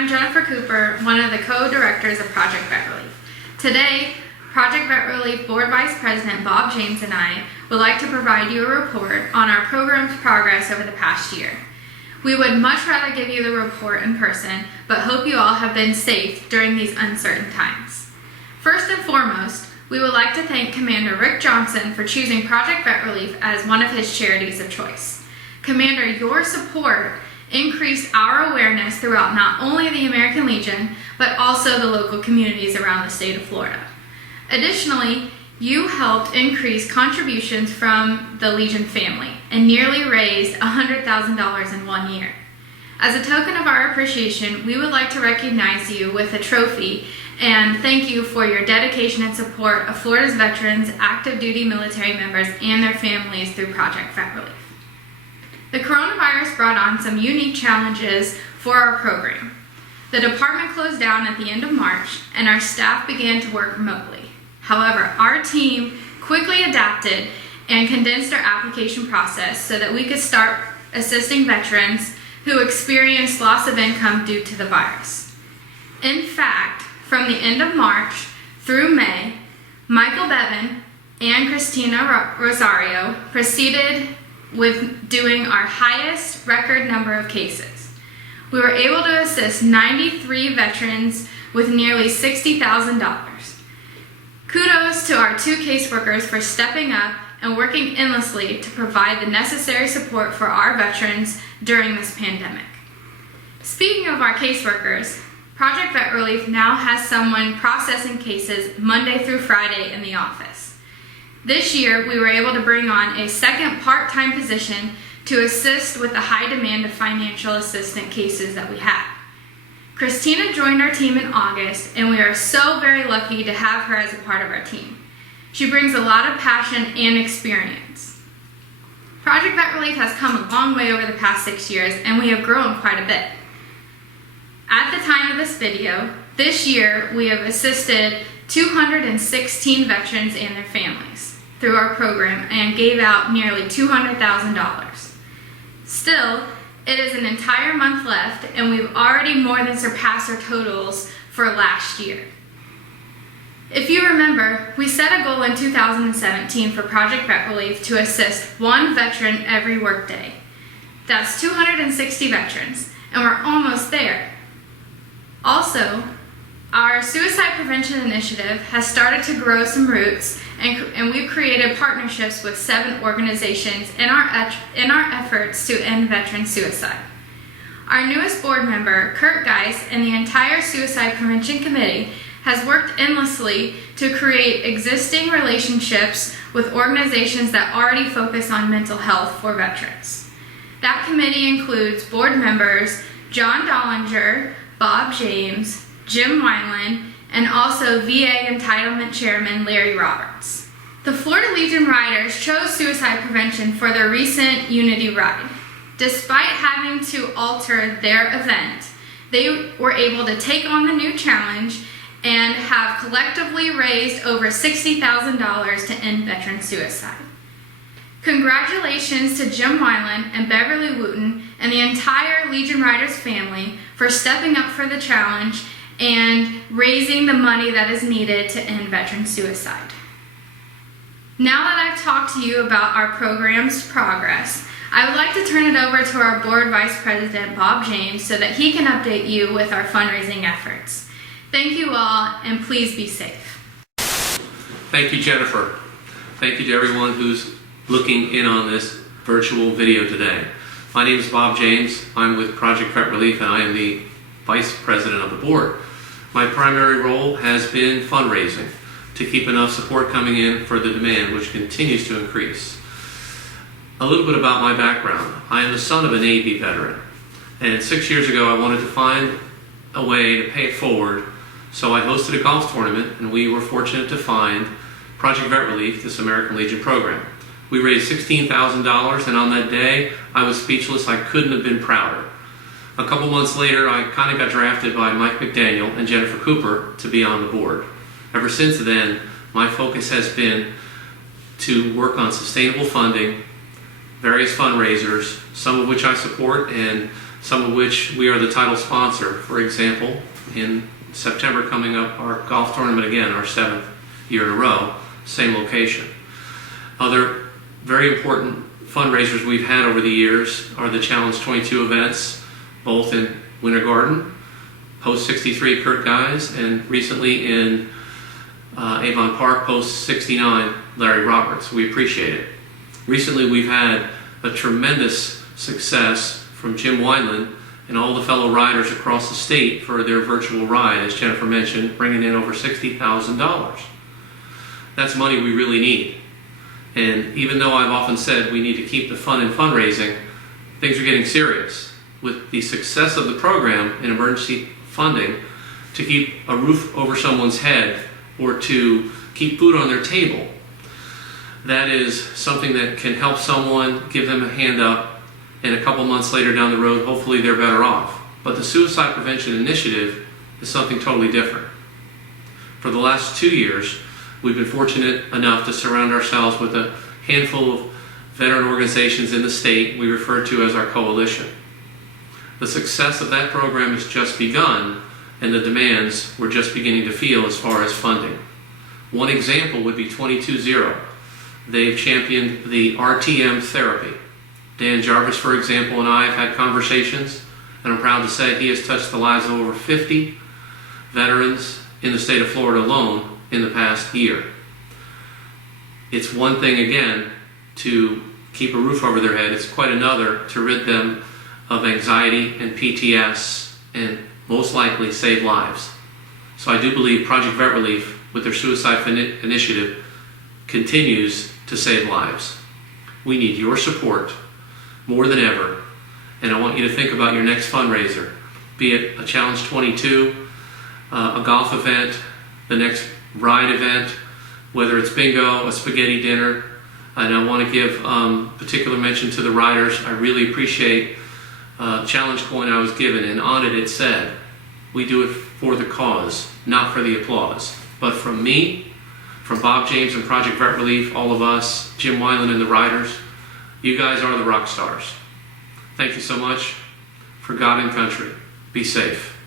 I'm Jennifer Cooper, one of the co-directors of Project VetRelief. Today, Project VetRelief Board Vice President Bob James and I would like to provide you a report on our program's progress over the past year. We would much rather give you the report in person, but hope you all have been safe during these uncertain times. First and foremost, we would like to thank Commander Rick Johnson for choosing Project VetRelief as one of his charities of choice. Commander, your support increased our awareness throughout not only the American Legion, but also the local communities around the state of Florida. Additionally, you helped increase contributions from the Legion family and nearly raised $100,000 in 1 year. As a token of our appreciation, we would like to recognize you with a trophy and thank you for your dedication and support of Florida's veterans, active duty military members, and their families through Project VetRelief. The coronavirus brought on some unique challenges for our program. The department closed down at the end of March and our staff began to work remotely. However, our team quickly adapted and condensed our application process so that we could start assisting veterans who experienced loss of income due to the virus. In fact, from the end of March through May, Michael Bevan and Christina Rosario proceeded with doing our highest record number of cases. We were able to assist 93 veterans with nearly $60,000. Kudos to our 2 caseworkers for stepping up and working endlessly to provide the necessary support for our veterans during this pandemic. Speaking of our caseworkers, Project VetRelief now has someone processing cases Monday through Friday in the office. This year, we were able to bring on a second part-time position to assist with the high demand of financial assistant cases that we have. Christina joined our team in August, and we are so very lucky to have her as a part of our team. She brings a lot of passion and experience. Project VetRelief has come a long way over the past 6 years, and we have grown quite a bit. At the time of this video, this year we have assisted 216 veterans and their families through our program and gave out nearly $200,000. Still, it is an entire month left and we've already more than surpassed our totals for last year. If you remember, we set a goal in 2017 for Project VetRelief to assist 1 veteran every workday. That's 260 veterans, and we're almost there. Also, our suicide prevention initiative has started to grow some roots, and we've created partnerships with 7 organizations in our efforts to end veteran suicide. Our newest board member, Kurt Geis, and the entire Suicide Prevention Committee has worked endlessly to create existing relationships with organizations that already focus on mental health for veterans. That committee includes board members John Dollinger, Bob James, Jim Wineland, and also VA Entitlement Chairman Larry Roberts. The Florida Legion Riders chose suicide prevention for their recent Unity Ride. Despite having to alter their event, they were able to take on the new challenge and have collectively raised over $60,000 to end veteran suicide. Congratulations to Jim Wineland and Beverly Wooten and the entire Legion Riders family for stepping up for the challenge and raising the money that is needed to end veteran suicide. Now that I've talked to you about our program's progress, I would like to turn it over to our Board Vice President, Bob James, so that he can update you with our fundraising efforts. Thank you all, and please be safe. Thank you, Jennifer. Thank you to everyone who's looking in on this virtual video today. My name is Bob James. I'm with Project VetRelief, and I am the Vice President of the Board. My primary role has been fundraising to keep enough support coming in for the demand, which continues to increase. A little bit about my background. I am the son of a Navy veteran, and 6 years ago I wanted to find a way to pay it forward, so I hosted a golf tournament, and we were fortunate to find Project VetRelief, this American Legion program. We raised $16,000, and on that day I was speechless. I couldn't have been prouder. A couple months later, I kind of got drafted by Mike McDaniel and Jennifer Cooper to be on the board. Ever since then, my focus has been to work on sustainable funding, various fundraisers, some of which I support, and some of which we are the title sponsor. For example, in September coming up, our golf tournament again, our 7th year in a row, same location. Other very important fundraisers we've had over the years are the Challenge 22 events, both in Winter Garden, Post 63 Kurt Guys, and recently in Avon Park, Post 69 Larry Roberts. We appreciate it. Recently we've had a tremendous success from Jim Wineland and all the fellow riders across the state for their virtual ride, as Jennifer mentioned, bringing in over $60,000. That's money we really need. And even though I've often said we need to keep the fun in fundraising, things are getting serious. With the success of the program in emergency funding, to keep a roof over someone's head or to keep food on their table, that is something that can help someone, give them a hand up, and a couple months later down the road, hopefully they're better off. But the Suicide Prevention Initiative is something totally different. For the last 2 years, we've been fortunate enough to surround ourselves with a handful of veteran organizations in the state we refer to as our coalition. The success of that program has just begun, and the demands we're just beginning to feel as far as funding. One example would be 22-0. They've championed the RTM therapy. Dan Jarvis, for example, and I have had conversations, and I'm proud to say he has touched the lives of over 50 veterans in the state of Florida alone in the past year. It's one thing, again, to keep a roof over their head. It's quite another to rid them of anxiety and PTS and most likely save lives. So I do believe Project VetRelief, with their suicide initiative, continues to save lives. We need your support more than ever, and I want you to think about your next fundraiser, be it a Challenge 22, a golf event, the next ride event, whether it's bingo, a spaghetti dinner. And I want to give particular mention to the riders. I really appreciate challenge coin I was given, and on it said, we do it for the cause, not for the applause. But from me, from Bob James and Project VetRelief, all of us, Jim Wineland and the riders, you guys are the rock stars. Thank you so much. For God and country, be safe.